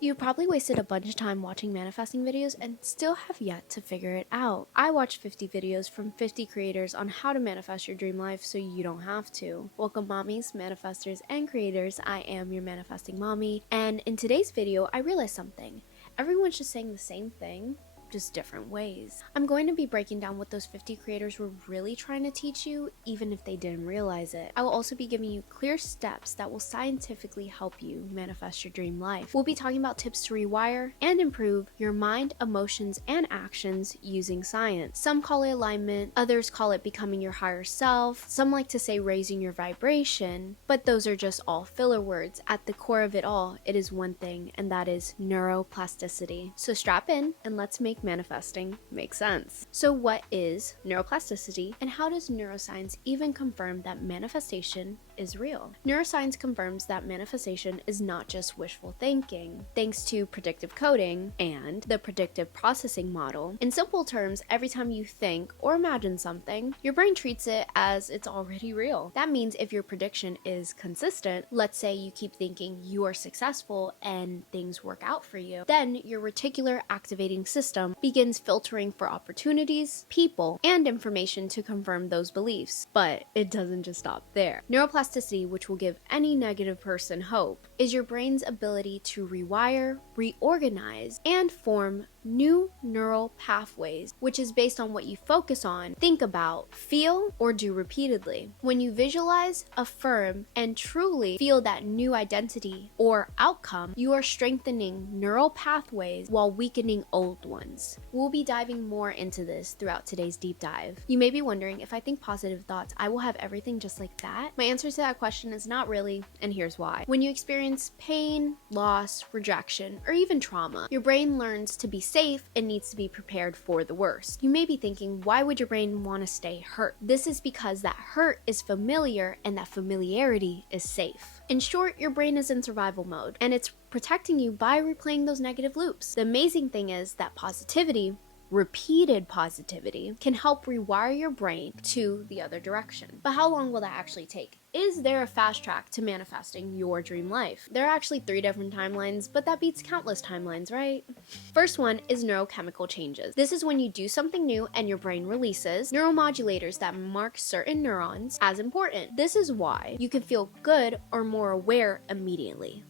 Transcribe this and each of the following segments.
You probably wasted a bunch of time watching manifesting videos and still have yet to figure it out. I watched 50 videos from 50 creators on how to manifest your dream life so you don't have to. Welcome mommies, manifestors, and creators. I am your manifesting mommy, and in today's video I realized something. Everyone's just saying the same thing, just different ways. I'm going to be breaking down what those 50 creators were really trying to teach you, even if they didn't realize it. I will also be giving you clear steps that will scientifically help you manifest your dream life. We'll be talking about tips to rewire and improve your mind, emotions, and actions using science. Some call it alignment, others call it becoming your higher self, some like to say raising your vibration, but those are just all filler words. At the core of it all, it is one thing, and that is neuroplasticity. So strap in and let's make manifesting make sense. So what is neuroplasticity, and how does neuroscience even confirm that manifestation is real? Neuroscience confirms that manifestation is not just wishful thinking, thanks to predictive coding and the predictive processing model. In simple terms, every time you think or imagine something, your brain treats it as it's already real. That means if your prediction is consistent, let's say you keep thinking you are successful and things work out for you, then your reticular activating system begins filtering for opportunities, people, and information to confirm those beliefs. But it doesn't just stop there. Neuroplasticity, which will give any negative person hope, is your brain's ability to rewire, reorganize, and form new neural pathways, which is based on what you focus on, think about, feel, or do repeatedly. When you visualize, affirm, and truly feel that new identity or outcome, you are strengthening neural pathways while weakening old ones. We'll be diving more into this throughout today's deep dive. You may be wondering, if I think positive thoughts, I will have everything just like that? My answer to that question is not really, and here's why. When you experience pain, loss, rejection, or even trauma, your brain learns to be safe and needs to be prepared for the worst. You may be thinking, why would your brain want to stay hurt? This is because that hurt is familiar and that familiarity is safe. In short, your brain is in survival mode and it's protecting you by replaying those negative loops. The amazing thing is that positivity, repeated positivity, can help rewire your brain to the other direction. But how long will that actually take? Is there a fast track to manifesting your dream life? There are actually 3 different timelines, but that beats countless timelines, right? First one is neurochemical changes. This is when you do something new and your brain releases neuromodulators that mark certain neurons as important. This is why you can feel good or more aware immediately.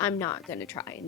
I'm not gonna try.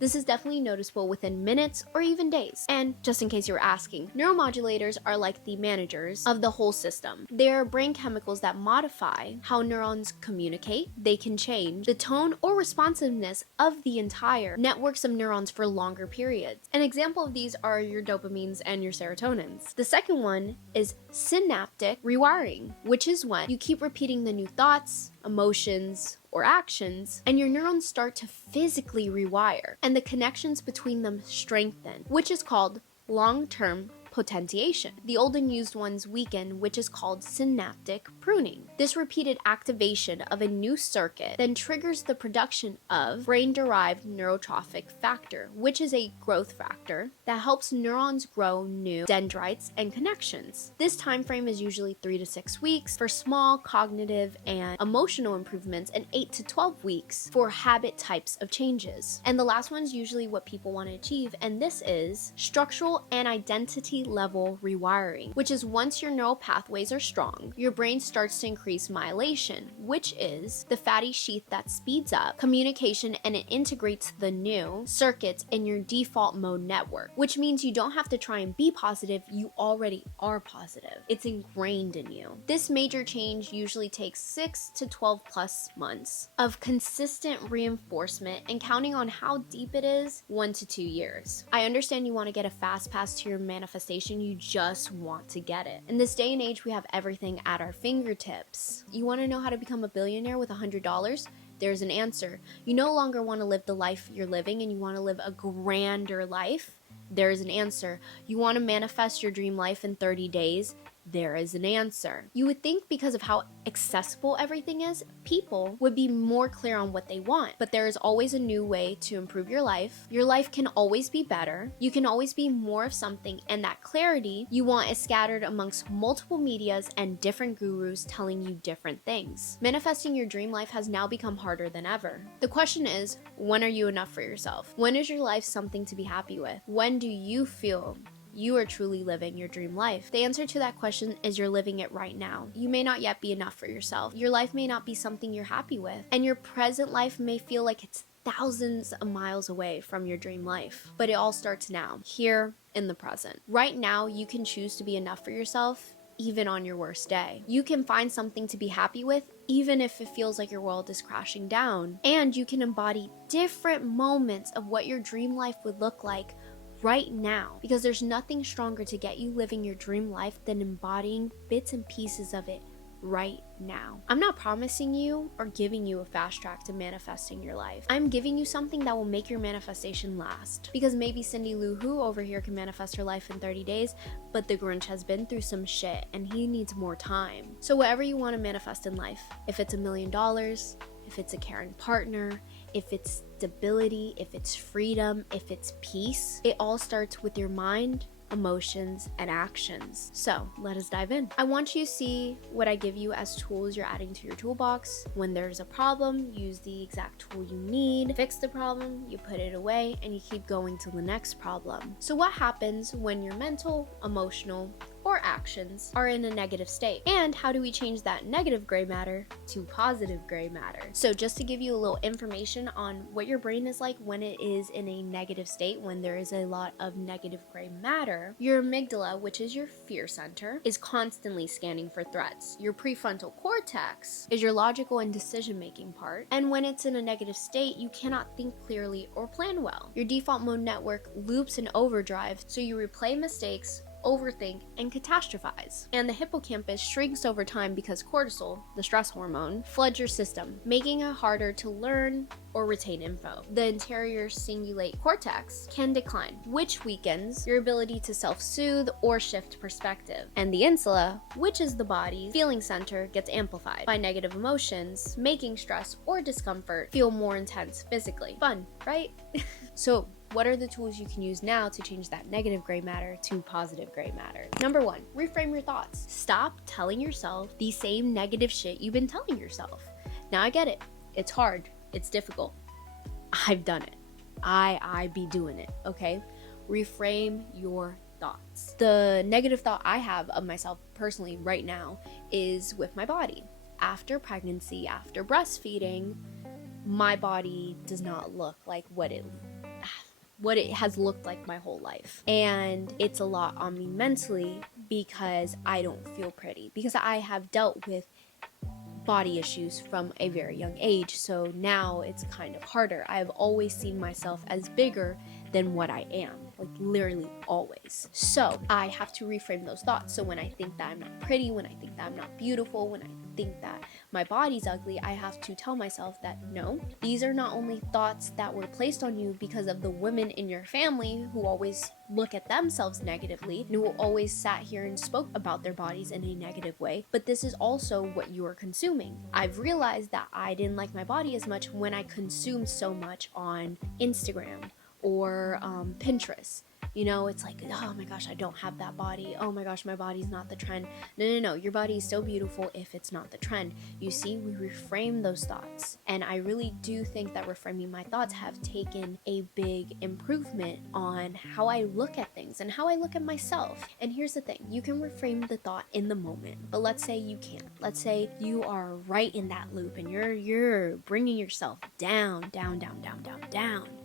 This is definitely noticeable within minutes or even days. And just in case you were asking, neuromodulators are like the managers of the whole system. They are brain chemicals that modify how neurons communicate. They can change the tone or responsiveness of the entire networks of neurons for longer periods. An example of these are your dopamines and your serotonins. The second one is synaptic rewiring, which is when you keep repeating the new thoughts, emotions, or actions, and your neurons start to physically rewire, and the connections between them strengthen, which is called long-term potentiation. The old and used ones weaken, which is called synaptic pruning. This repeated activation of a new circuit then triggers the production of brain-derived neurotrophic factor, which is a growth factor that helps neurons grow new dendrites and connections. This time frame is usually 3 to 6 weeks for small cognitive and emotional improvements, and 8 to 12 weeks for habit types of changes. And the last one is usually what people want to achieve, and this is structural and identity level rewiring, which is once your neural pathways are strong, your brain starts to increase myelation, which is the fatty sheath that speeds up communication and it integrates the new circuits in your default mode network, which means you don't have to try and be positive, you already are positive. It's ingrained in you. This major change usually takes 6 to 12 plus months of consistent reinforcement, and counting on how deep it is, 1 to 2 years. I understand you want to get a fast pass to your manifestation, you just want to get it. In this day and age, we have everything at our fingertips. You want to know how to become a billionaire with $100? There's an answer. You no longer want to live the life you're living and you want to live a grander life? There's an answer. You want to manifest your dream life in 30 days? there is an answer. You would think because of how accessible everything is, people would be more clear on what they want, but there is always a new way to improve your life. Your life can always be better. You can always be more of something, and that clarity you want is scattered amongst multiple medias and different gurus telling you different things. Manifesting your dream life has now become harder than ever. The question is, when are you enough for yourself? When is your life something to be happy with? When do you feel you are truly living your dream life? The answer to that question is you're living it right now. You may not yet be enough for yourself. Your life may not be something you're happy with, and your present life may feel like it's thousands of miles away from your dream life. But it all starts now, here in the present. Right now, you can choose to be enough for yourself even on your worst day. You can find something to be happy with even if it feels like your world is crashing down. And you can embody different moments of what your dream life would look like right now, because there's nothing stronger to get you living your dream life than embodying bits and pieces of it right now. I'm not promising you or giving you a fast track to manifesting your life. I'm giving you something that will make your manifestation last. Because maybe Cindy Lou Who over here can manifest her life in 30 days, but the Grinch has been through some shit and he needs more time. So whatever you want to manifest in life, if it's $1 million, if it's a caring partner, if it's stability, if it's freedom, if it's peace, it all starts with your mind, emotions, and actions. So let us dive in. I want you to see what I give you as tools you're adding to your toolbox. When there's a problem, use the exact tool you need. Fix the problem, you put it away, and you keep going to the next problem. So what happens when your mental, emotional, or actions are in a negative state? And how do we change that negative gray matter to positive gray matter? So just to give you a little information on what your brain is like when it is in a negative state, when there is a lot of negative gray matter, your amygdala, which is your fear center, is constantly scanning for threats. Your prefrontal cortex is your logical and decision-making part. And when it's in a negative state, you cannot think clearly or plan well. Your default mode network loops in overdrive, so you replay mistakes, overthink, and catastrophize. And the hippocampus shrinks over time because cortisol, the stress hormone, floods your system, making it harder to learn or retain info. The anterior cingulate cortex can decline, which weakens your ability to self-soothe or shift perspective. And the insula, which is the body's feeling center, gets amplified by negative emotions, making stress or discomfort feel more intense physically. Fun, right? So what are the tools you can use now to change that negative gray matter to positive gray matter? Number 1, reframe your thoughts. Stop telling yourself the same negative shit you've been telling yourself. Now I get it. It's hard. It's difficult. I've done it. I be doing it, okay? Reframe your thoughts. The negative thought I have of myself personally right now is with my body. After pregnancy, after breastfeeding, my body does not look like what it has looked like my whole life. And it's a lot on me mentally because I don't feel pretty, because I have dealt with body issues from a very young age, so now it's kind of harder. I've always seen myself as bigger than what I am, like literally always. So I have to reframe those thoughts. So when I think that I'm not pretty, when I think that I'm not beautiful, when I think that my body's ugly, I have to tell myself that no, these are not only thoughts that were placed on you because of the women in your family who always look at themselves negatively and who always sat here and spoke about their bodies in a negative way, but this is also what you are consuming. I've realized that I didn't like my body as much when I consumed so much on Instagram or Pinterest. You know, it's like, oh my gosh, I don't have that body. Oh my gosh, my body's not the trend. No. Your body is so beautiful if it's not the trend. You see, we reframe those thoughts. And I really do think that reframing my thoughts have taken a big improvement on how I look at things and how I look at myself. And here's the thing, you can reframe the thought in the moment, but let's say you can't. Let's say you are right in that loop and you're bringing yourself down.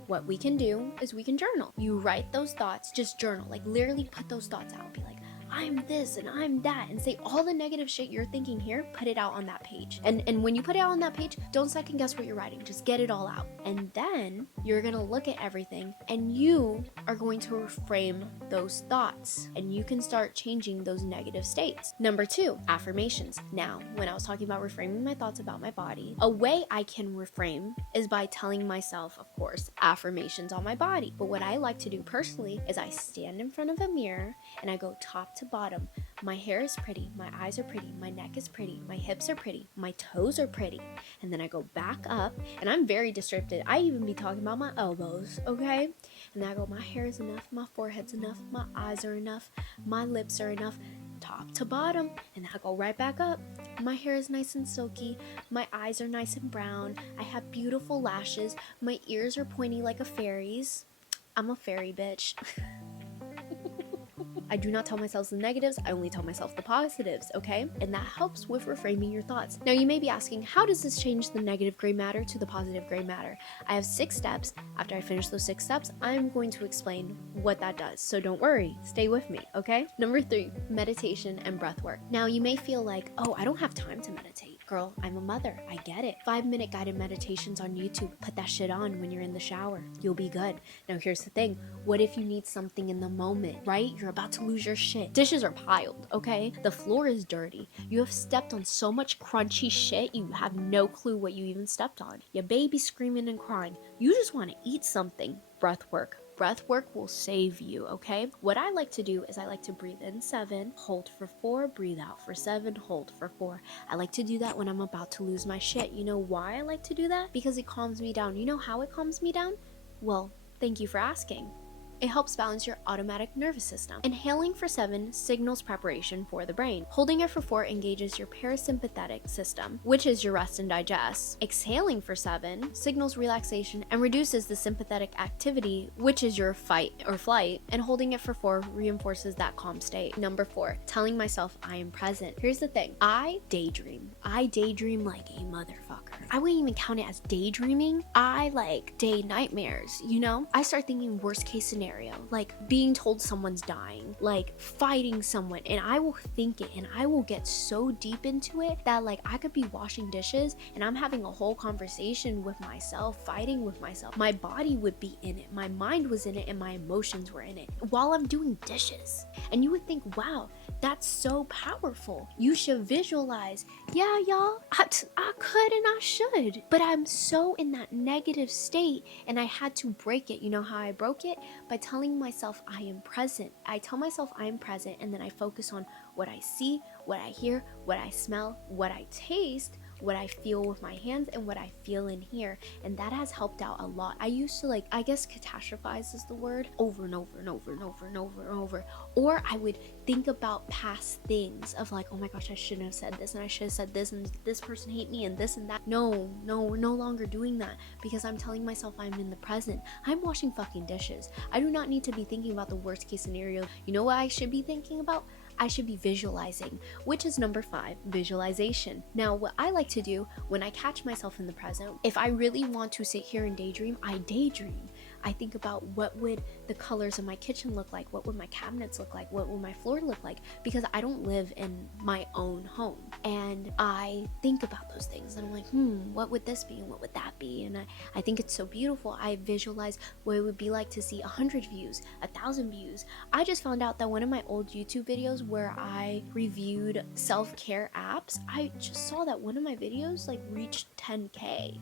What we can do is we can journal. You write those thoughts, just journal, like literally put those thoughts out. Be like, I'm this and I'm that, and say all the negative shit you're thinking here, put it out on that page. And when you put it out on that page, don't second guess what you're writing, just get it all out. And then you're gonna look at everything and you are going to reframe those thoughts and you can start changing those negative states. Number 2, affirmations. Now, when I was talking about reframing my thoughts about my body, a way I can reframe is by telling myself, of course, affirmations on my body. But what I like to do personally is I stand in front of a mirror and I go top to bottom, my hair is pretty, my eyes are pretty, my neck is pretty, my hips are pretty, my toes are pretty. And then I go back up, and I'm very distracted. I even be talking about my elbows, okay? And then I go, my hair is enough, my forehead's enough, my eyes are enough, my lips are enough, top to bottom. And then I go right back up. My hair is nice and silky, my eyes are nice and brown, I have beautiful lashes, my ears are pointy like a fairy's. I'm a fairy bitch. I do not tell myself the negatives, I only tell myself the positives, okay? And that helps with reframing your thoughts. Now you may be asking, how does this change the negative gray matter to the positive gray matter? I have 6 steps. After I finish those 6 steps, I'm going to explain what that does. So don't worry, stay with me, okay? Number 3, meditation and breath work. Now you may feel like, oh, I don't have time to meditate. Girl, I'm a mother, I get it. 5-minute guided meditations on YouTube. Put that shit on when you're in the shower. You'll be good. Now here's the thing. What if you need something in the moment, right? You're about to lose your shit. Dishes are piled, okay? The floor is dirty. You have stepped on so much crunchy shit, you have no clue what you even stepped on. Your baby's screaming and crying. You just want to eat something. Breath work. Breath work will save you, okay? What I like to do is I like to breathe in 7, hold for 4, breathe out for 7, hold for 4. I like to do that when I'm about to lose my shit. You know why I like to do that? Because it calms me down. You know how it calms me down? Well, thank you for asking. It helps balance your automatic nervous system. Inhaling for 7 signals preparation for the brain. Holding it for 4 engages your parasympathetic system, which is your rest and digest. Exhaling for 7 signals relaxation and reduces the sympathetic activity, which is your fight or flight. And holding it for 4 reinforces that calm state. Number 4, telling myself I am present. Here's the thing. I daydream. I daydream like a motherfucker. I wouldn't even count it as daydreaming. I like day nightmares, you know? I start thinking worst case scenario, like being told someone's dying, like fighting someone, and I will think it and I will get so deep into it that like I could be washing dishes and I'm having a whole conversation with myself, fighting with myself. My body would be in it, my mind was in it, and my emotions were in it while I'm doing dishes. And you would think, wow, that's so powerful. You should visualize. Yeah, y'all, I could and I should, but I'm so in that negative state and I had to break it. You know how I broke it? By telling myself I am present. I tell myself I am present, and then I focus on what I see, what I hear, what I smell, what I taste, what I feel with my hands, and what I feel in here. And that has helped out a lot. I used to I guess catastrophize is the word, over and over and over and over and over and over. Or I would think about past things of like, oh my gosh, I shouldn't have said this, and I should have said this, and this person hate me, and this and that. No, we're no longer doing that because I'm telling myself I'm in the present. I'm washing fucking dishes. I do not need to be thinking about the worst case scenario. You know what I should be thinking about? I should be visualizing, which is number 5, visualization. Now, what I like to do when I catch myself in the present, if I really want to sit here and daydream, I daydream. I think about what would the colors of my kitchen look like, what would my cabinets look like, what would my floor look like, because I don't live in my own home. And I think about those things and I'm like, what would this be and what would that be? And I think it's so beautiful. I visualize what it would be like to see 100 views, 1,000 views. I just found out that one of my old YouTube videos where I reviewed self-care apps, I just saw that one of my videos reached 10K.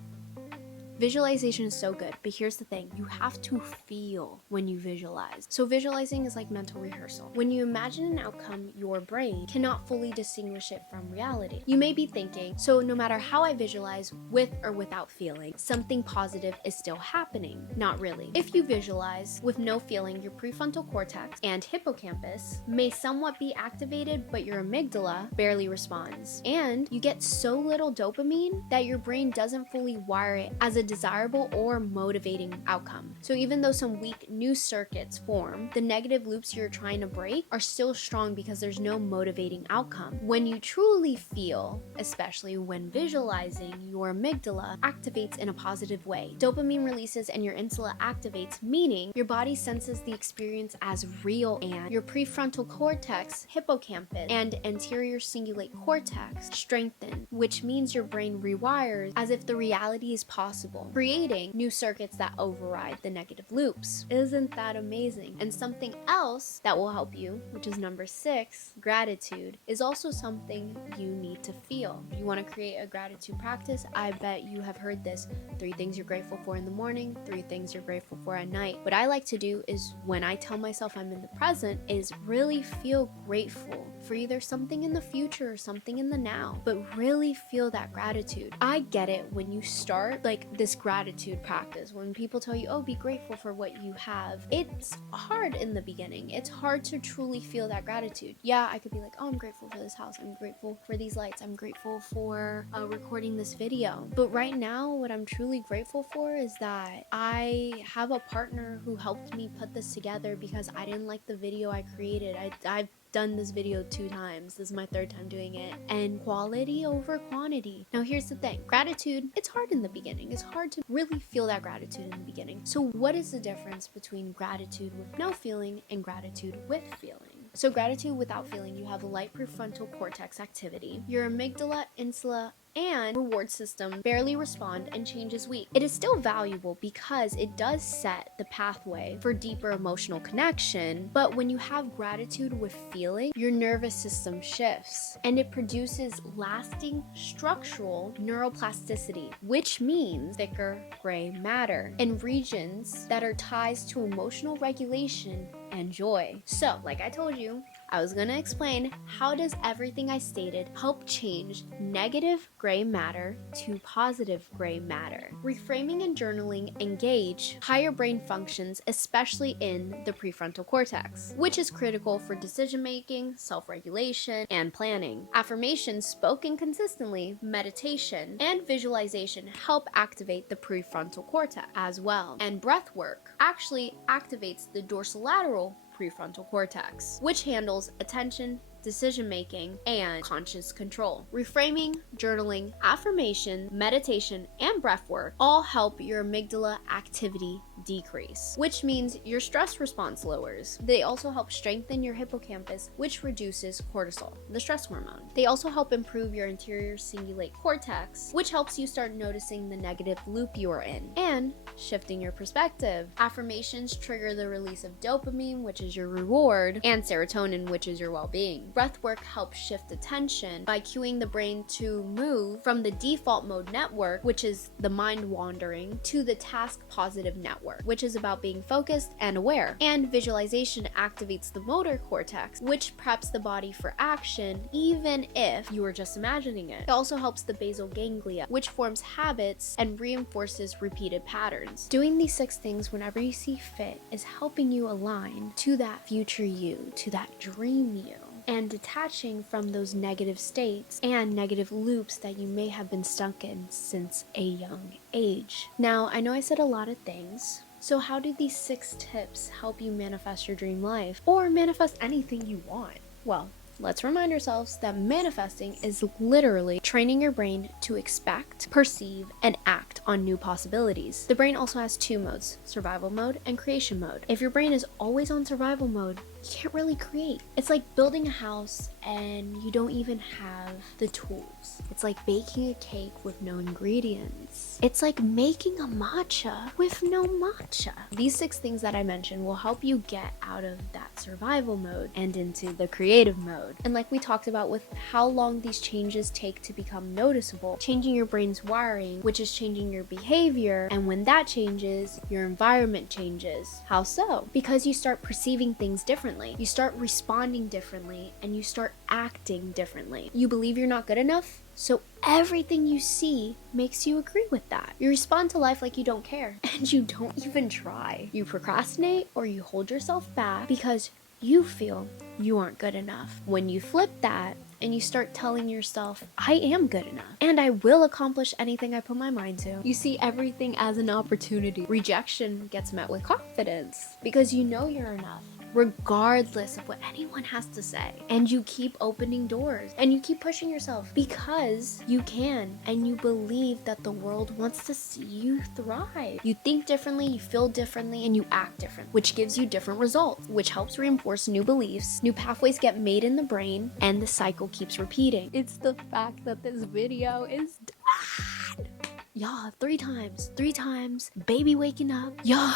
Visualization is so good, but here's the thing. You have to feel when you visualize. So visualizing is like mental rehearsal. When you imagine an outcome, your brain cannot fully distinguish it from reality. You may be thinking, so no matter how I visualize, with or without feeling, something positive is still happening. Not really. If you visualize with no feeling, your prefrontal cortex and hippocampus may somewhat be activated, but your amygdala barely responds. And you get so little dopamine that your brain doesn't fully wire it as a desirable or motivating outcome. So even though some weak new circuits form, the negative loops you're trying to break are still strong because there's no motivating outcome. When you truly feel, especially when visualizing, your amygdala activates in a positive way. Dopamine releases and your insula activates, meaning your body senses the experience as real, and your prefrontal cortex, hippocampus, and anterior cingulate cortex strengthen, which means your brain rewires as if the reality is possible, creating new circuits that override the negative loops. Isn't that amazing? And something else that will help you, which is number 6, gratitude, is also something you need to feel. You want to create a gratitude practice? I bet you have heard this. 3 things you're grateful for in the morning, 3 things you're grateful for at night. What I like to do is when I tell myself I'm in the present is really feel grateful for either something in the future or something in the now, but really feel that gratitude. I get it when you start like this gratitude practice, when people tell you, oh, be grateful for what you have. It's hard in the beginning. It's hard to truly feel that gratitude. Yeah, I could be like, oh, I'm grateful for this house. I'm grateful for these lights. I'm grateful for recording this video. But right now, what I'm truly grateful for is that I have a partner who helped me put this together because I didn't like the video I created. I've done this video 2 times. This is my 3rd time doing it. And quality over quantity. Now here's the thing. Gratitude, it's hard in the beginning. It's hard to really feel that gratitude in the beginning. So what is the difference between gratitude with no feeling and gratitude with feeling? So gratitude without feeling, you have light prefrontal cortex activity. Your amygdala, insula, and reward system barely respond and change is weak. It is still valuable because it does set the pathway for deeper emotional connection, but when you have gratitude with feeling, your nervous system shifts and it produces lasting structural neuroplasticity, which means thicker gray matter in regions that are ties to emotional regulation and joy. So, like I told you, I was gonna explain how does everything I stated help change negative gray matter to positive gray matter. Reframing and journaling engage higher brain functions, especially in the prefrontal cortex, which is critical for decision making, self-regulation, and planning. Affirmations spoken consistently, meditation, and visualization help activate the prefrontal cortex as well. And breath work actually activates the dorsolateral prefrontal cortex, which handles attention, decision making, and conscious control. Reframing, journaling, affirmation, meditation, and breath work all help your amygdala activity decrease, which means your stress response lowers. They also help strengthen your hippocampus, which reduces cortisol, the stress hormone. They also help improve your anterior cingulate cortex, which helps you start noticing the negative loop you are in and shifting your perspective. Affirmations trigger the release of dopamine, which is your reward, and serotonin, which is your well-being. Breathwork helps shift attention by cueing the brain to move from the default mode network, which is the mind wandering, to the task positive network, which is about being focused and aware. And visualization activates the motor cortex, which preps the body for action, even if you are just imagining it. It also helps the basal ganglia, which forms habits and reinforces repeated patterns. Doing these 6 things whenever you see fit is helping you align to that future you, to that dream you, and detaching from those negative states and negative loops that you may have been stuck in since a young age. Now, I know I said a lot of things, so how do these 6 tips help you manifest your dream life or manifest anything you want? Well, let's remind ourselves that manifesting is literally training your brain to expect, perceive, and act on new possibilities. The brain also has 2 modes, survival mode and creation mode. If your brain is always on survival mode, you can't really create. It's like building a house and you don't even have the tools. It's like baking a cake with no ingredients. It's like making a matcha with no matcha. These 6 things that I mentioned will help you get out of that survival mode and into the creative mode. And like we talked about with how long these changes take to become noticeable, changing your brain's wiring, which is changing your behavior, and when that changes, your environment changes. How so? Because you start perceiving things differently. You start responding differently, and you start acting differently. You believe you're not good enough, so everything you see makes you agree with that. You respond to life like you don't care, and you don't even try. You procrastinate or you hold yourself back because you feel you aren't good enough. When you flip that and you start telling yourself, I am good enough and I will accomplish anything I put my mind to, you see everything as an opportunity. Rejection gets met with confidence because you know you're enough, regardless of what anyone has to say. And you keep opening doors and you keep pushing yourself because you can, and you believe that the world wants to see you thrive. You think differently, you feel differently, and you act different, which gives you different results, which helps reinforce new beliefs. New pathways get made in the brain, and the cycle keeps repeating. It's the fact that this video is done. Y'all, 3 times, baby waking up. Y'all,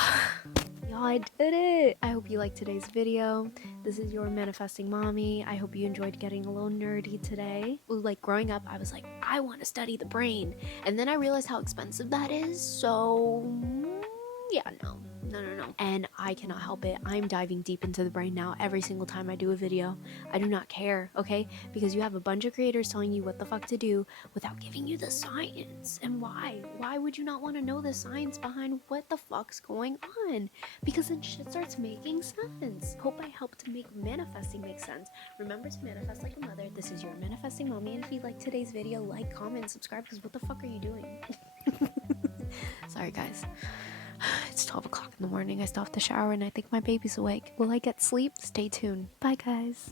I did it. I hope you liked today's video. This is your manifesting mommy. I hope you enjoyed getting a little nerdy today. Like growing up, I was like, I want to study the brain. And then I realized how expensive that is. So yeah, no. No. And I cannot help it. I'm diving deep into the brain now every single time I do a video. I do not care, okay? Because you have a bunch of creators telling you what the fuck to do without giving you the science. And why? Why would you not want to know the science behind what the fuck's going on? Because then shit starts making sense. Hope I helped to make manifesting make sense. Remember to manifest like a mother. This is your manifesting mommy. And if you like today's video, like, comment, subscribe, because what the fuck are you doing? Sorry, guys. It's 12 o'clock in the morning. I still have to shower and I think my baby's awake. Will I get sleep? Stay tuned. Bye, guys.